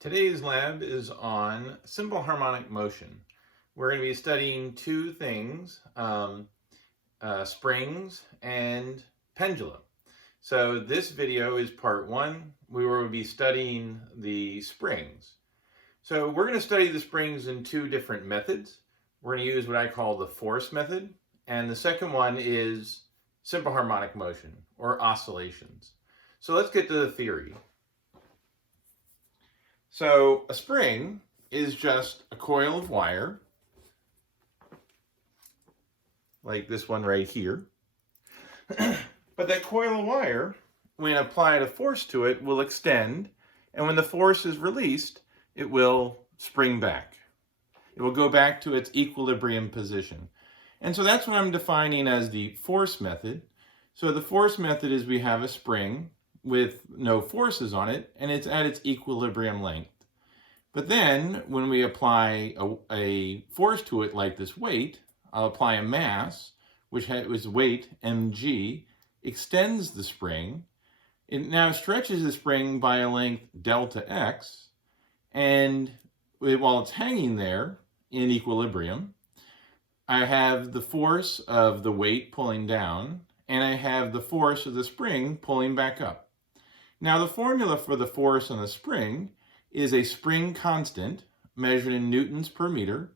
Today's lab is on simple harmonic motion. We're going to be studying two things, springs and pendulum. So this video is part one. We will be studying the springs. So we're going to study the springs in two different methods. We're going to use what I call the force method, and the second one is simple harmonic motion, or oscillations. So let's get to the theory. So a spring is just a coil of wire, like this one right here. But that coil of wire, when applied a force to it, will extend, and when the force is released, it will spring back. It will go back to its equilibrium position. And so that's what I'm defining as the force method. So the force method is we have a spring with no forces on it, and it's at its equilibrium length. But then, when we apply a force to it like this weight, I'll apply a mass, which has weight mg, extends the spring. It now stretches the spring by a length delta x, and while it's hanging there in equilibrium, I have the force of the weight pulling down, and I have the force of the spring pulling back up. Now, the formula for the force on the spring is a spring constant measured in newtons per meter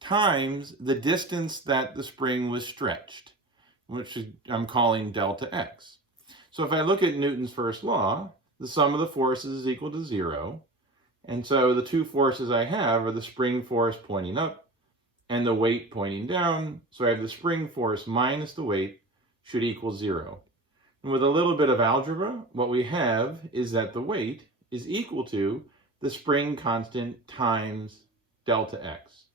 times the distance that the spring was stretched, which I'm calling delta x. So if I look at Newton's first law, the sum of the forces is equal to 0. And so the two forces I have are the spring force pointing up and the weight pointing down. So I have the spring force minus the weight should equal 0. And with a little bit of algebra, what we have is that the weight is equal to the spring constant times delta x.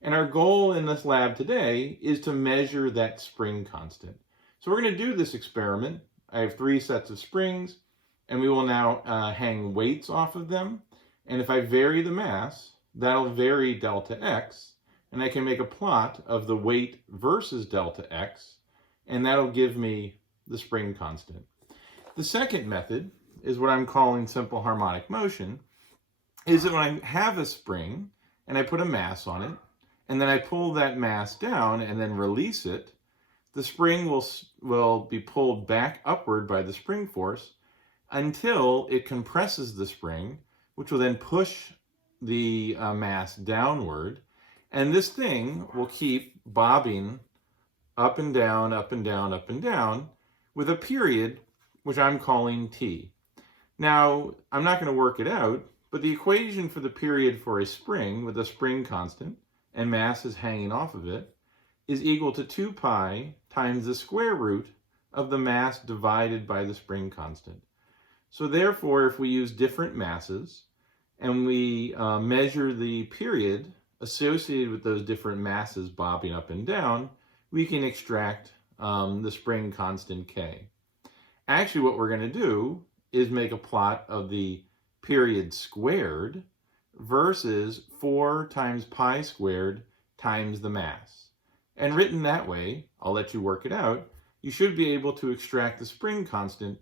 And our goal in this lab today is to measure that spring constant. So we're going to do this experiment. I have 3 sets of springs, and we will now hang weights off of them. And if I vary the mass, that'll vary delta x, and I can make a plot of the weight versus delta x, and that'll give me the spring constant. The second method is what I'm calling simple harmonic motion, is that when I have a spring and I put a mass on it, and then I pull that mass down and then release it, the spring will be pulled back upward by the spring force until it compresses the spring, which will then push the mass downward, and this thing will keep bobbing up and down, up and down, up and down, with a period which I'm calling t. Now, I'm not going to work it out, but the equation for the period for a spring with a spring constant and mass is hanging off of it is equal to 2 pi times the square root of the mass divided by the spring constant. So therefore, if we use different masses and we measure the period associated with those different masses bobbing up and down, we can extract the spring constant k. Actually, what we're going to do is make a plot of the period squared versus 4 times pi squared times the mass. And written that way, I'll let you work it out, you should be able to extract the spring constant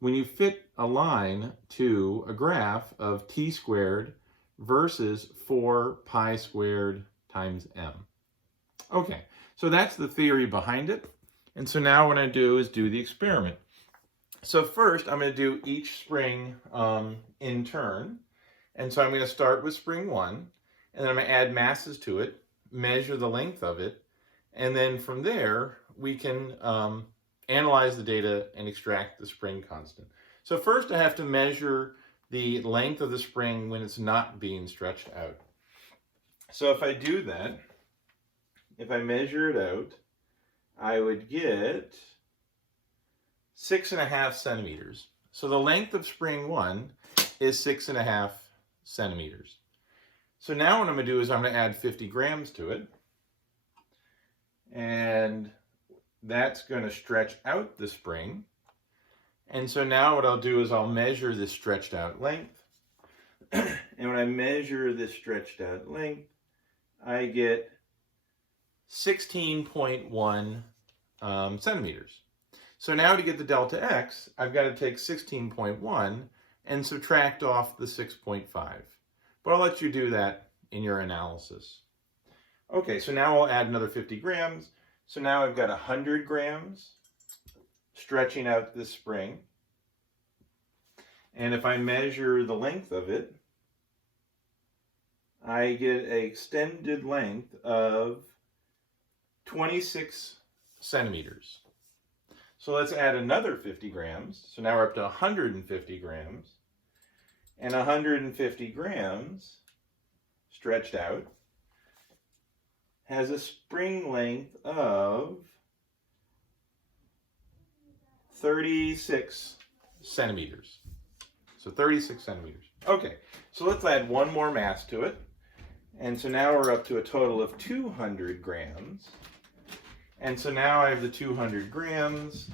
when you fit a line to a graph of t squared versus 4 pi squared times m. Okay, so that's the theory behind it. And so now what I do is do the experiment. So first, I'm going to do each spring in turn. And so I'm going to start with spring 1, and then I'm going to add masses to it, measure the length of it, and then from there, we can analyze the data and extract the spring constant. So first, I have to measure the length of the spring when it's not being stretched out. So if I do that, if I measure it out, I would get 6.5 centimeters. So the length of spring 1 is 6.5 centimeters. So now what I'm going to do is I'm going to add 50 grams to it. And that's going to stretch out the spring. And so now what I'll do is I'll measure this stretched out length. And when I measure this stretched out length, I get 16.1 centimeters. So now to get the delta x, I've got to take 16.1 and subtract off the 6.5. but I'll let you do that in your analysis. Okay, so now I'll add another 50 grams. So now I've got 100 grams stretching out this spring. And if I measure the length of it, I get an extended length of 26 centimeters. So let's add another 50 grams. So now we're up to 150 grams. And 150 grams stretched out has a spring length of 36 centimeters. So 36 centimeters. Okay, so let's add one more mass to it. And so now we're up to a total of 200 grams. And so now I have the 200 grams.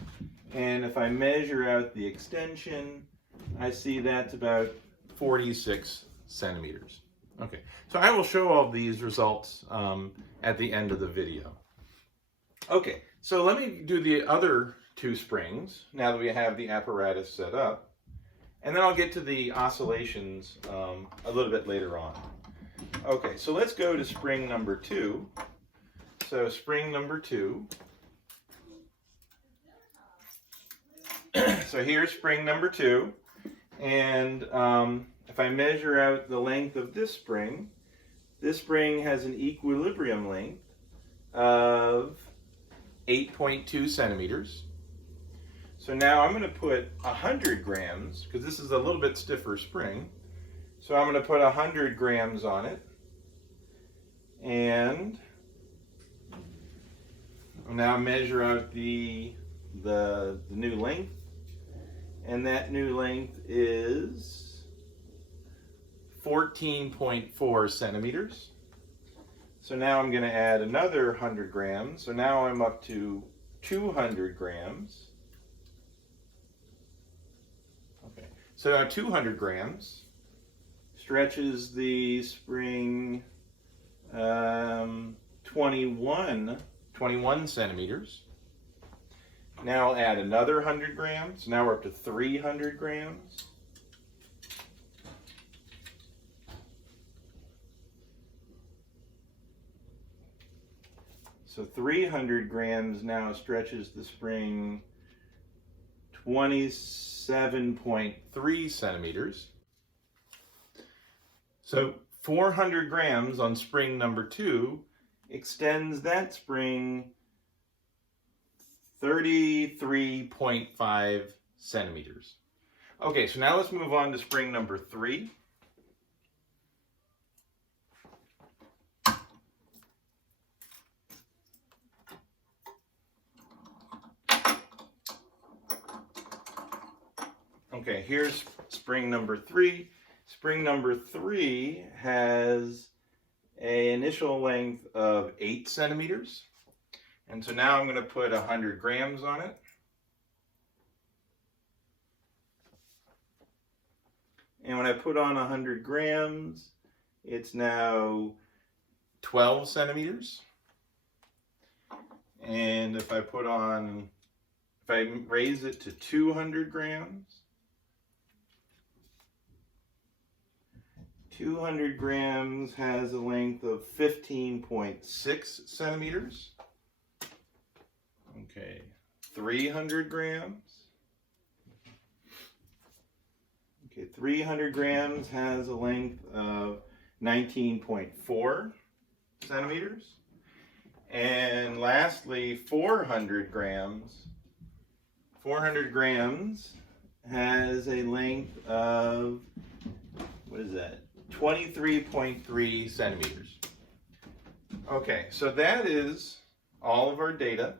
And if I measure out the extension, I see that's about 46 centimeters. Okay, so I will show all these results at the end of the video. Okay, so let me do the other two springs now that we have the apparatus set up. And then I'll get to the oscillations a little bit later on. Okay, so let's go to spring number 2. So spring number 2. So here's spring number 2. And if I measure out the length of this spring has an equilibrium length of 8.2 centimeters. So now I'm going to put 100 grams, because this is a little bit stiffer spring. So I'm going to put 100 grams on it. And I'll now measure out the new length. And that new length is 14.4 centimeters. So now I'm going to add another 100 grams. So now I'm up to 200 grams. Okay, so now 200 grams stretches the spring 21 centimeters. Now I'll add another 100 grams. Now we're up to 300 grams. So 300 grams now stretches the spring 27.3 centimeters. So 400 grams on spring number 2 extends that spring 33.5 centimeters. Okay, so now let's move on to spring number 3. Okay, here's spring number 3. Spring number 3 has an initial length of 8 centimeters. And so now I'm going to put 100 grams on it. And when I put on 100 grams, it's now 12 centimeters. And if I raise it to 200 grams, 200 grams has a length of 15.6 centimeters. Okay, 300 grams. Okay, 300 grams has a length of 19.4 centimeters. And lastly, 400 grams. 400 grams has a length of, what is that? 23.3 centimeters. Okay, so that is all of our data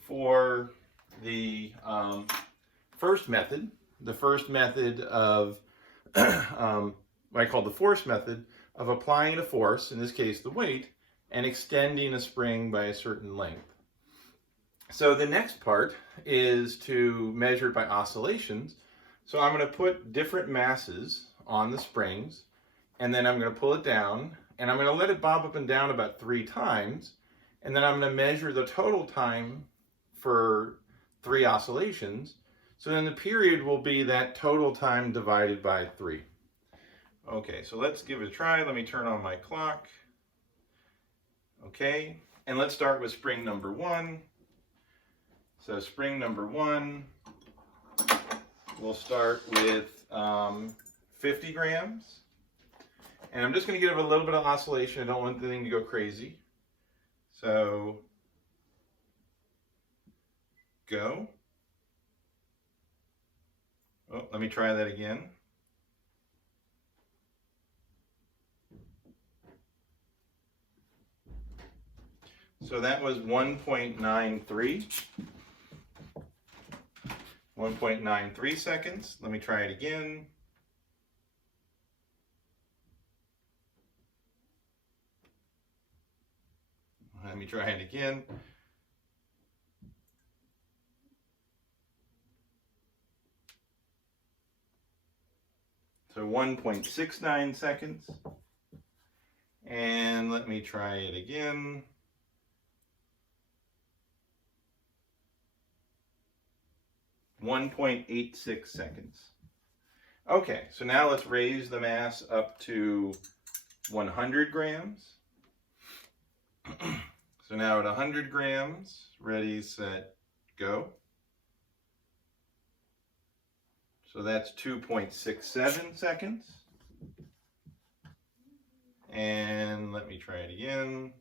for the first method. The first method of what I call the force method of applying a force, in this case the weight, and extending a spring by a certain length. So the next part is to measure it by oscillations. So I'm going to put different masses on the springs, and then I'm going to pull it down, and I'm going to let it bob up and down about 3 times, and then I'm going to measure the total time for 3 oscillations. So then the period will be that total time divided by 3. Okay, so let's give it a try. Let me turn on my clock. Okay, and let's start with spring number 1. So spring number 1, we'll start with 50 grams. And I'm just going to give it a little bit of oscillation. I don't want the thing to go crazy. So, go. Oh, let me try that again. So that was 1.93. 1.93 seconds. Let me try it again. Let me try it again. So 1.69 seconds. And let me try it again. .86 seconds. Okay, so now let's raise the mass up to 100 grams. So now at 100 grams, ready, set, go. So that's 2.67 seconds. And let me try it again.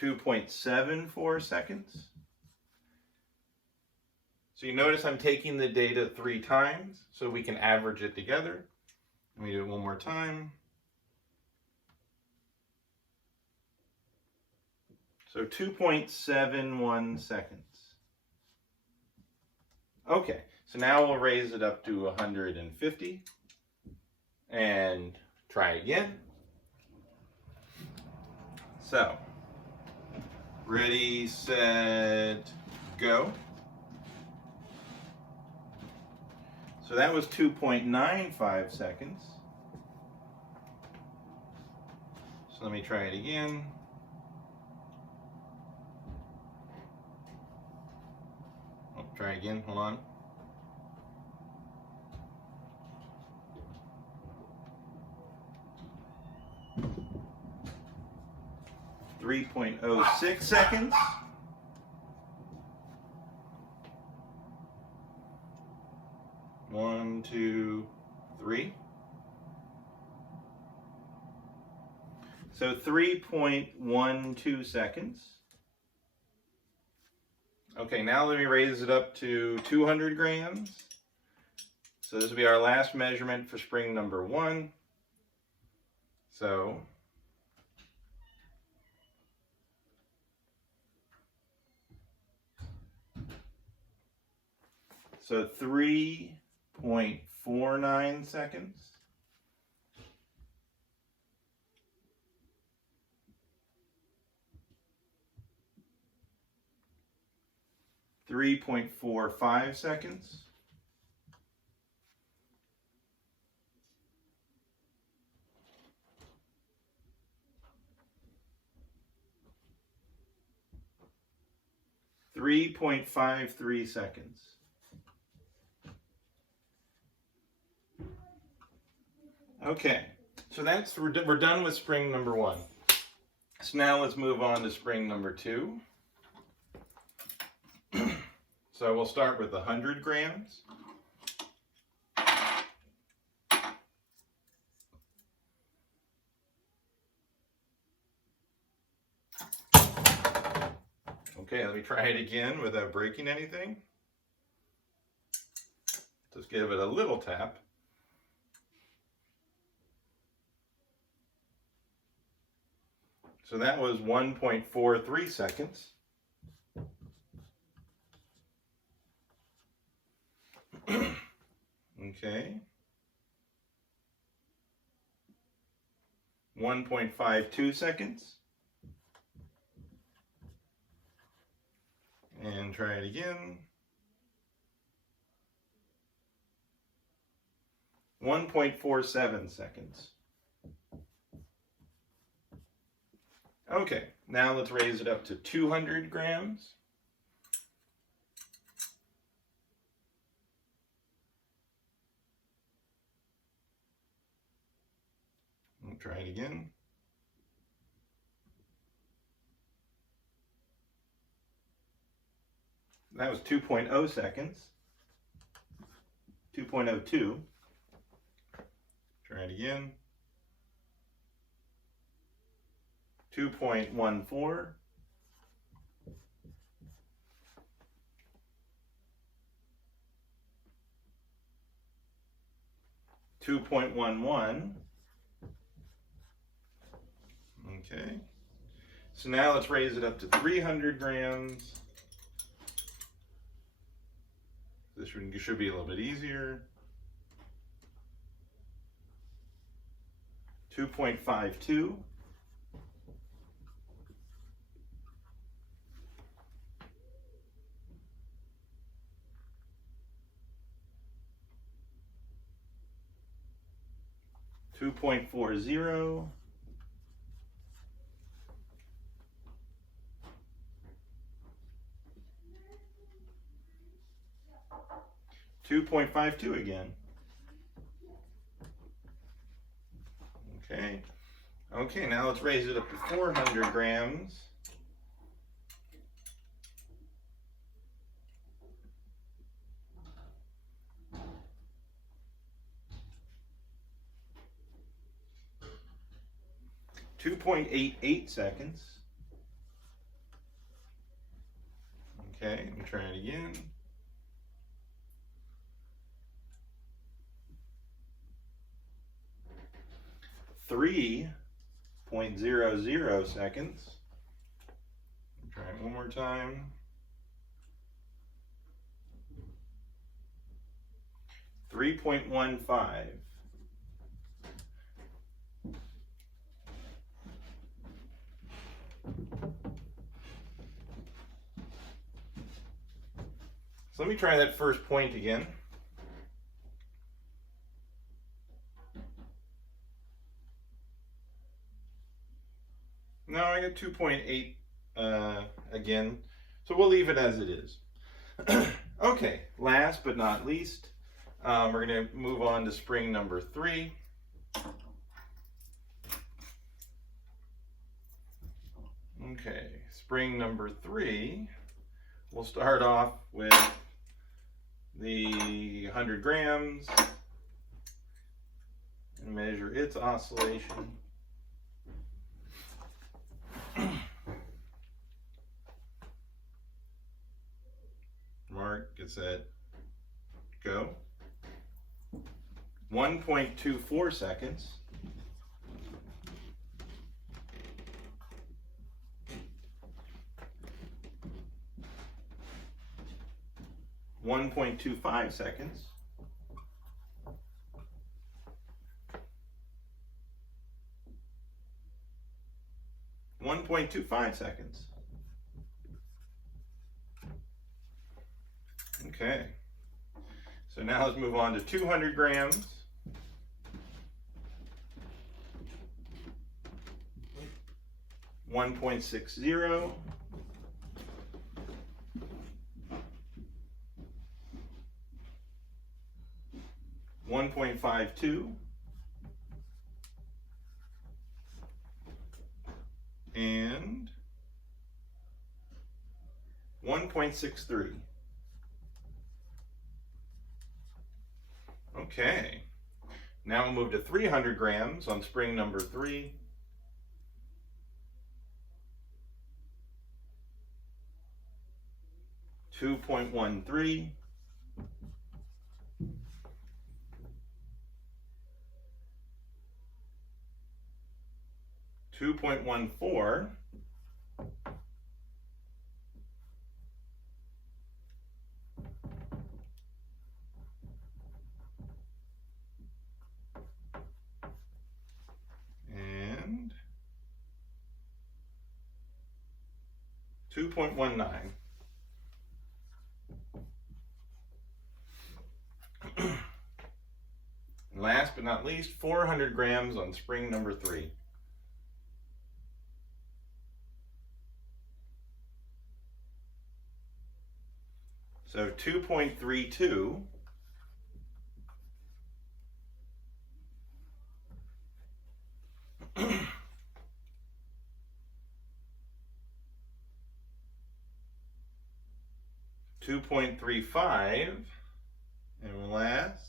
.74 seconds. So you notice I'm taking the data 3 times so we can average it together. Let me do it one more time. So 2.71 seconds. Okay, so now we'll raise it up to 150 and try again. So, ready, set, go. So that was 2.95 seconds. So let me try it again. Oh, try again, hold on. .06 seconds. One, two, three. So 3.12 seconds. Okay, now let me raise it up to 200 grams. So this will be our last measurement for spring number 1. So So 3.49 seconds. .45 seconds. .53 seconds. Okay, so we're done with spring number 1. So now let's move on to spring number 2. So we'll start with 100 grams. Okay, let me try it again without breaking anything. Just give it a little tap. So that was 1.43 seconds. Okay. 1.52 seconds. And try it again. 1.47 seconds. Okay, now let's raise it up to 200 grams. try it again. That was 2.0 seconds. 2.02. Try it again. 2.14. 2.11. Okay. So now let's raise it up to 300 grams. This should be a little bit easier. 2.52. 2.40. 2.52 again. Okay. Okay, now let's raise it up to 400 grams. .88 seconds. Okay, let me try it again. 3.00 seconds. Try it one more time. 3.15. So let me try that first point again. No, I got 2.8 again, so we'll leave it as it is. Okay, last but not least, we're going to move on to spring number 3. Okay, spring number 3, we'll start off with the 100 grams and measure its oscillation. Mark, get set, go. 1.24 seconds. 1.25 seconds. 1.25 seconds. Okay, so now let's move on to 200 grams. .60. 1.52. And 1.63. Okay, now we'll move to 300 grams on spring number 3. .13. 2.14. And 2.19. And last but not least, 400 grams on spring number 3. So 2.32. 2.35, and last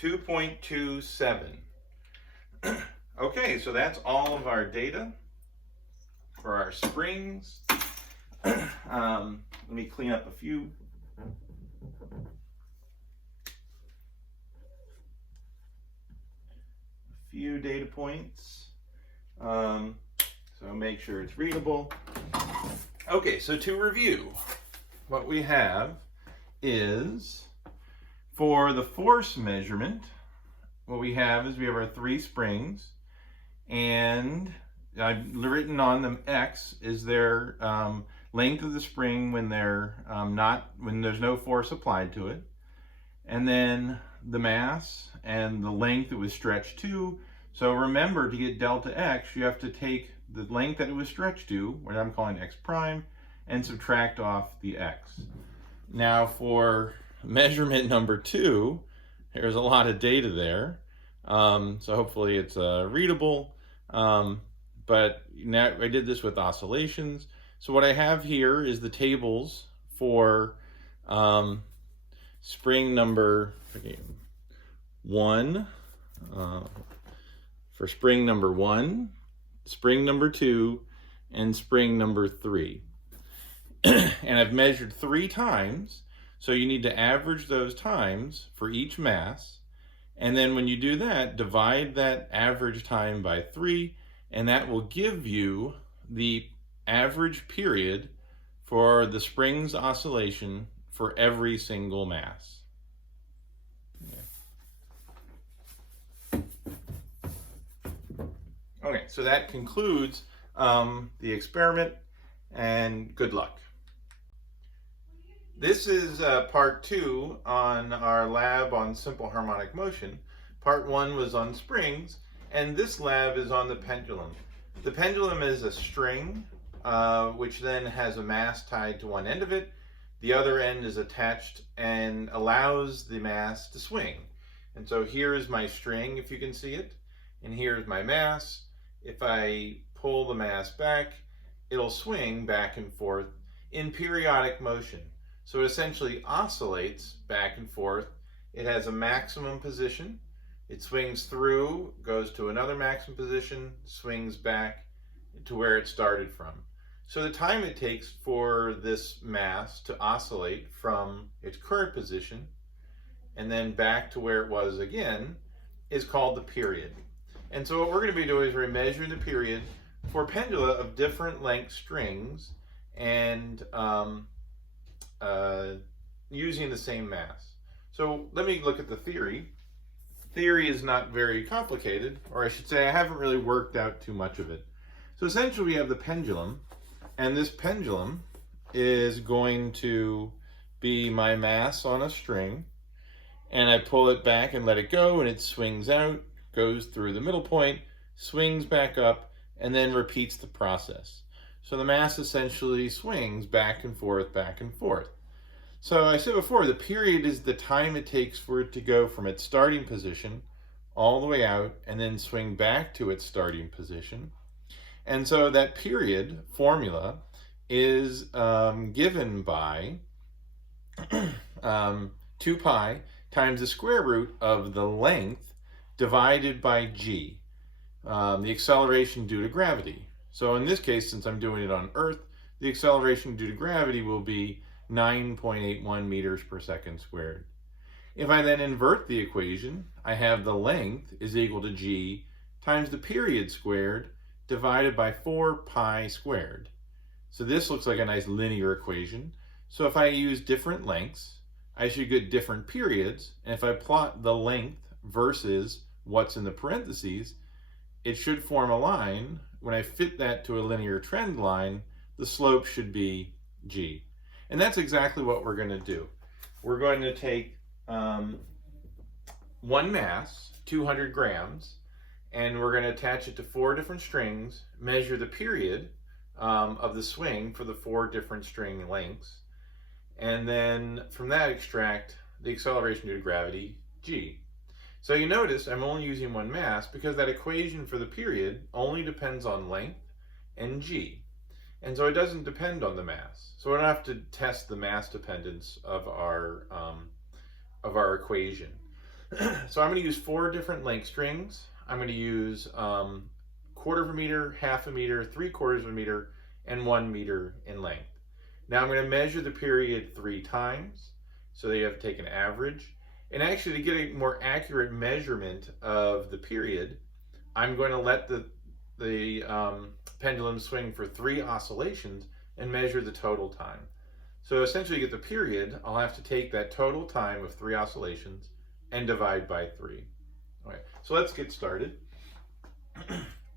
2.27. Okay, so that's all of our data for our springs. Let me clean up a few. Data points. So make sure it's readable. Okay, so to review, what we have is, for the force measurement, what we have is we have our 3 springs, and I've written on them X is their length of the spring when they're when there's no force applied to it, and then the mass and the length it was stretched to. So remember, to get delta X, you have to take the length that it was stretched to, what I'm calling X prime, and subtract off the X. Now for measurement number 2, there's a lot of data there. So hopefully it's readable. But now I did this with oscillations. So what I have here is the tables for spring number 1, for spring number 1, spring number 2, and spring number 3. And I've measured 3 times, so you need to average those times for each mass. And then when you do that, divide that average time by 3, and that will give you the average period for the spring's oscillation for every single mass. Okay, so that concludes the experiment, and good luck. This is part 2 on our lab on simple harmonic motion. Part 1 was on springs, and this lab is on the pendulum. The pendulum is a string, which then has a mass tied to one end of it. The other end is attached and allows the mass to swing. And so here is my string, if you can see it, and here's my mass. If I pull the mass back, it'll swing back and forth in periodic motion. So it essentially oscillates back and forth. It has a maximum position. It swings through, goes to another maximum position, swings back to where it started from. So the time it takes for this mass to oscillate from its current position and then back to where it was again is called the period. And so what we're going to be doing is we're measuring the period for pendula of different length strings and using the same mass. So let me look at the theory. Theory is not very complicated, or I should say I haven't really worked out too much of it. So essentially we have the pendulum, and this pendulum is going to be my mass on a string, and I pull it back and let it go, and it swings out, goes through the middle point, swings back up, and then repeats the process. So the mass essentially swings back and forth, back and forth. So I said before, the period is the time it takes for it to go from its starting position all the way out and then swing back to its starting position. And so that period formula is given by 2 pi times the square root of the length divided by g, the acceleration due to gravity. So in this case, since I'm doing it on Earth, the acceleration due to gravity will be 9.81 meters per second squared. If I then invert the equation, I have the length is equal to g times the period squared divided by 4 pi squared. So this looks like a nice linear equation. So if I use different lengths, I should get different periods. And if I plot the length versus what's in the parentheses, it should form a line. When I fit that to a linear trend line, the slope should be g. And that's exactly what we're going to do. We're going to take one mass, 200 grams, and we're going to attach it to 4 different strings, measure the period of the swing for the 4 different string lengths, and then from that extract the acceleration due to gravity, g. So you notice I'm only using one mass because that equation for the period only depends on length and g. And so it doesn't depend on the mass. So we don't have to test the mass dependence of our equation. So I'm going to use 4 different length strings. I'm going to use 1/4 of a meter, 1/2 a meter, 3/4 of a meter, and 1 meter in length. Now I'm going to measure the period 3 times. So you have to take an average. And actually, to get a more accurate measurement of the period, I'm going to let the pendulum swing for 3 oscillations and measure the total time. So essentially, to get the period, I'll have to take that total time of 3 oscillations and divide by 3. All right, so let's get started.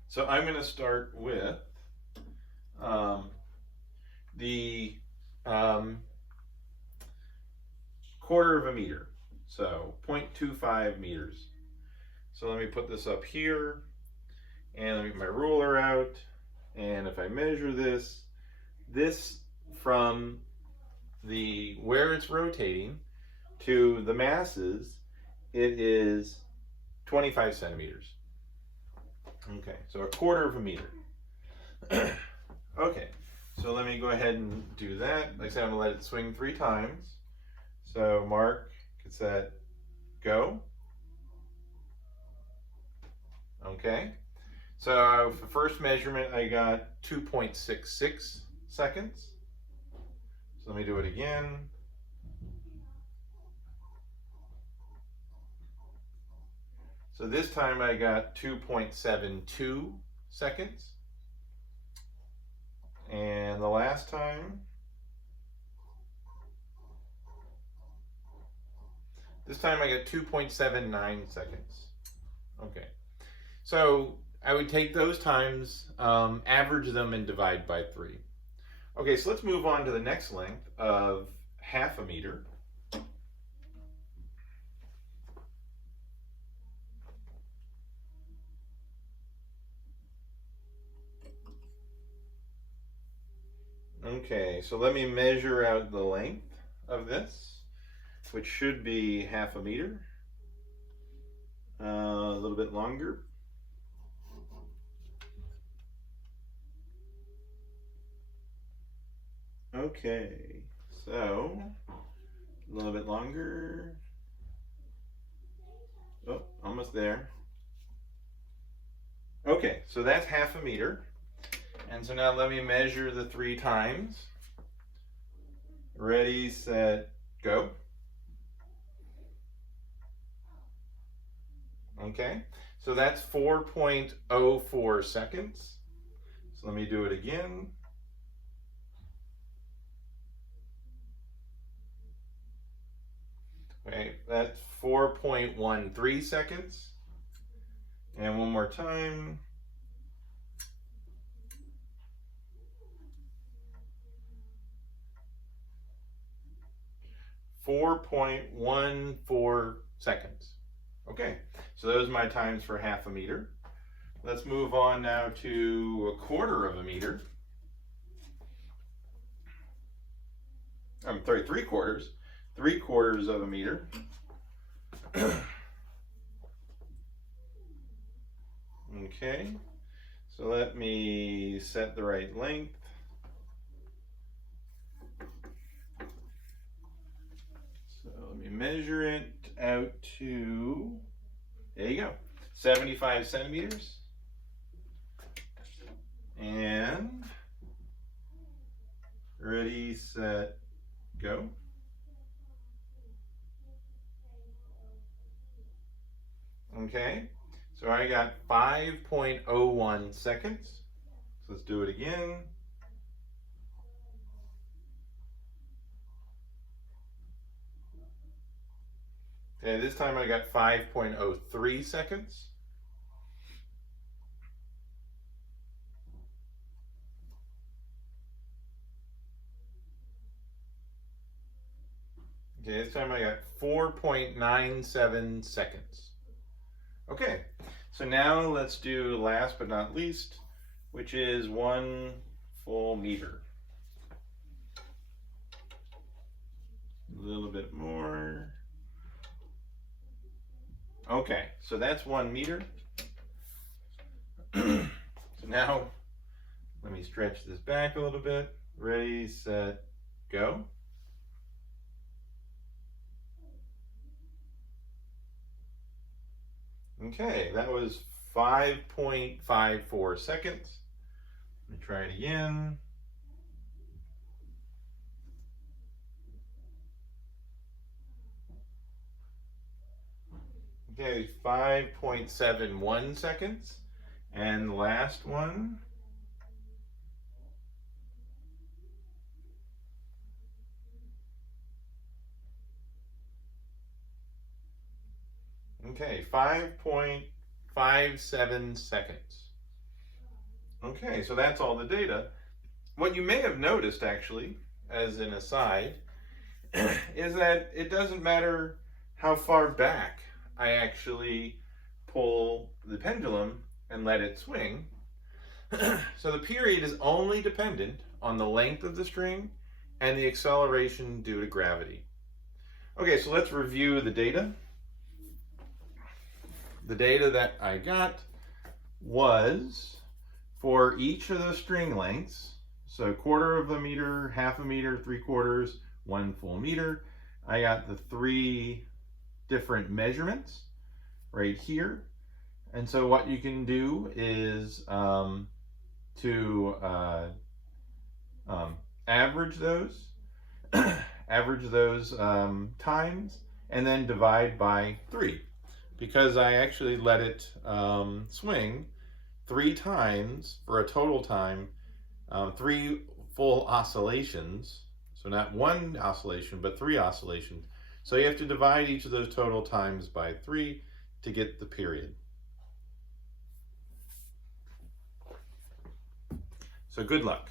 So I'm going to start with the 1/4 of a meter, so 0.25 meters. So let me put this up here, and let me get my ruler out, and if I measure this from where it's rotating to the masses, it is 25 centimeters. Okay, so 1/4 of a meter. Okay, so let me go ahead and do that. Like I said, I'm gonna let it swing 3 times. So mark, get set, go. Okay, so for first measurement, I got 2.66 seconds. So let me do it again. So this time I got 2.72 seconds. And the last time, this time I got 2.79 seconds. Okay. So I would take those times, average them, and divide by 3. Okay, so let's move on to the next length of 1/2 a meter. Okay, so let me measure out the length of this, which should be 1/2 a meter, a little bit longer. Okay, so a little bit longer. Oh, almost there. Okay, so that's 1/2 a meter. And so now let me measure the 3 times. Ready, set, go. Okay, so that's 4.04 seconds. So let me do it again. Okay, that's 4.13 seconds. And one more time. 4.14 seconds. Okay, so those are my times for 1/2 a meter. Let's move on now to 1/4 of a meter. I'm sorry, 3/4. 3/4 of a meter. Okay, so let me set the right length. So let me measure it out to, there you go, 75 centimeters. And ready, set, go. Okay, so I got 5.01 seconds. So let's do it again. Okay, this time I got 5.03 seconds. Okay, this time I got 4.97 seconds. Okay, so now let's do last but not least, which is 1 full meter. A little bit more. Okay, so that's 1 meter. So now Let me stretch this back a little bit. Ready, set, go. Okay, that was 5.54 seconds. Let me try it again. Okay, 5.71 seconds. And the last one. Okay, 5.57 seconds. Okay, so that's all the data. What you may have noticed, actually, as an aside, is that it doesn't matter how far back I actually pull the pendulum and let it swing. So the period is only dependent on the length of the string and the acceleration due to gravity. Okay, so let's review the data. The data that I got was for each of the string lengths, so 1/4 of a meter, 1/2 a meter, 3/4, 1 full meter. I got the 3 different measurements right here. And so what you can do is average those, times, and then divide by 3. Because I actually let it swing 3 times for a total time, 3 full oscillations. So not 1 oscillation, but 3 oscillations. So you have to divide each of those total times by 3 to get the period. So good luck.